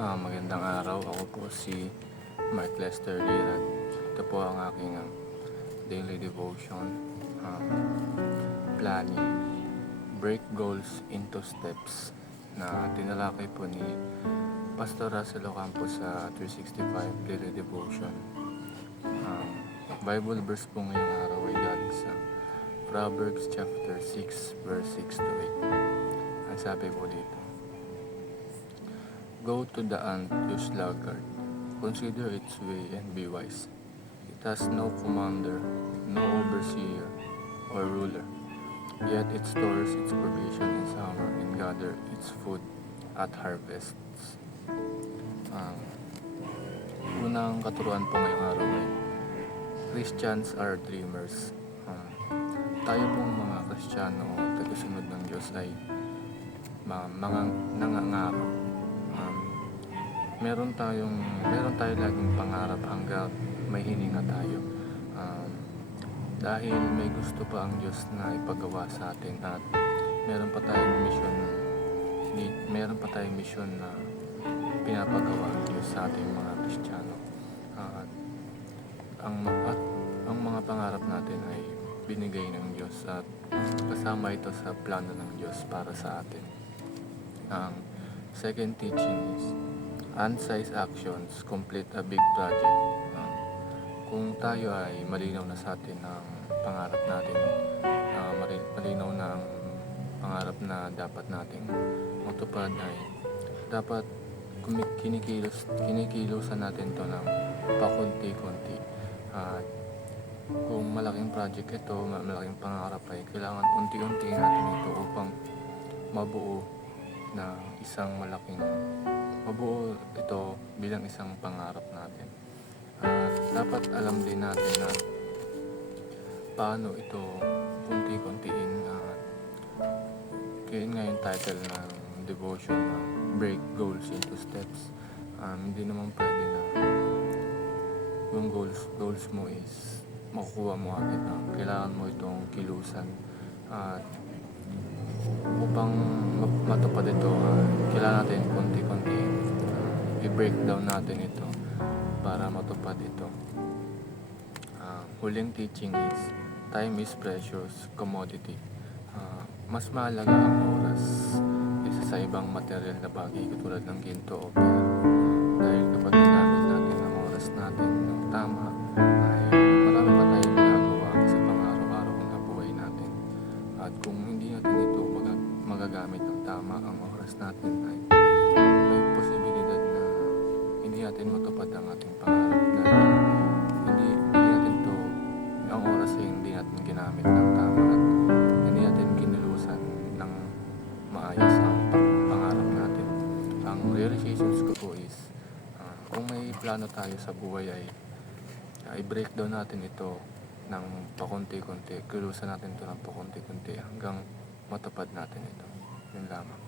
Magandang araw. Ako po si Mark Lester Lirat. Ito po ang aking daily devotion. Um, Planning. Break goals into steps na tinalakay po ni Pastor Russell Ocampo sa 365 daily devotion. Bible verse po ngayong araw ay galing sa Proverbs chapter 6 verse 6 to 8. Ang sabi po dito, "Go to the ant, you sluggard, consider its way and be wise. It has no commander, no overseer or ruler, yet it stores its provision in summer and gather its food at harvests." Unang katuruan po ngayong araw ay Christians are dreamers. Tayo pong mga Kristiyano o tagasunod ng Diyos ay mga nangangarap. Meron tayo laging pangarap hanggang may hininga tayo. Dahil may gusto pa ang Diyos na ipagawa sa atin at meron pa tayong mission na pinapagawa ang Diyos sa ating mga Kristiyano. At ang mga pangarap natin ay binigay ng Diyos at kasama ito sa plano ng Diyos para sa atin. Ang second teaching is ant-sized actions complete a big project. Kung tayo ay malinaw na sa atin ang pangarap natin, malinaw na ang pangarap na dapat nating matupad, ay dapat kinikilusan natin to ng pakunti-kunti. At kung malaking project ito, malaking pangarap, ay kailangan unti-unti natin ito upang mabuo ito bilang isang pangarap natin. At dapat alam din natin na paano ito kunti-kuntiin. Kaya nga yung title ng devotion na Break Goals into Steps. Hindi naman pwede na yung goals mo is makukuha mo agad. Kailangan mo itong kilusan. At upang matupad ito, kailangan natin konti-konti i-break down natin ito para matupad ito. Huling teaching is time is precious commodity. Mas mahalaga ang oras kaysa sa ibang material na bagay katulad ng ginto o pera. Dahil kapag nagamit natin ang oras natin ng tama, ay marami pa tayong ginagawa sa pang-araw-araw na buhay natin. At kung hindi natin ito magagamit ng tama ang oras natin, ay may posibilidad na hindi natin matupad ang ating pangarap dahil hindi natin to, ang oras ay hindi natin ginamit ng tama at hindi natin kinilusan ng maayos ang pangarap natin. Ang realizations ko po is kung may plano tayo sa buhay ay i-breakdown natin ito ng pakunti-kunti, kilusan natin ito ng pakunti-kunti hanggang matupad natin ito. Yun lamang.